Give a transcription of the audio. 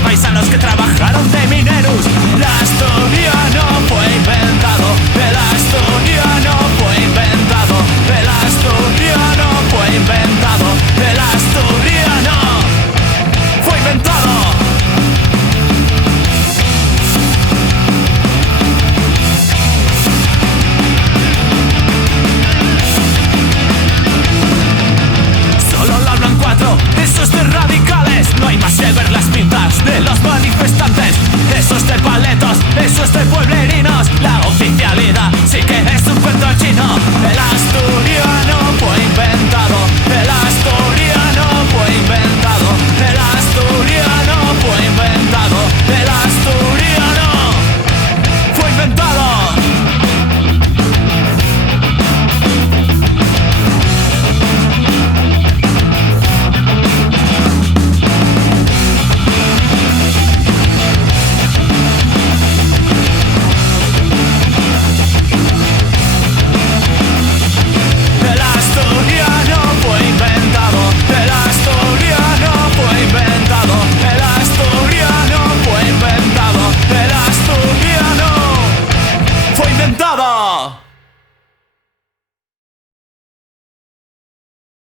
paisanos que trabajaron de mineros. El asturiano fue inventado, el asturiano fue inventado, el asturiano fue inventado, el asturiano fue inventado. Solo lo hablan cuatro, esos de radicales. No hay más que ver las pintas de los manifestantes. Esos de paletos, esos de pueblerinos. La oficialidad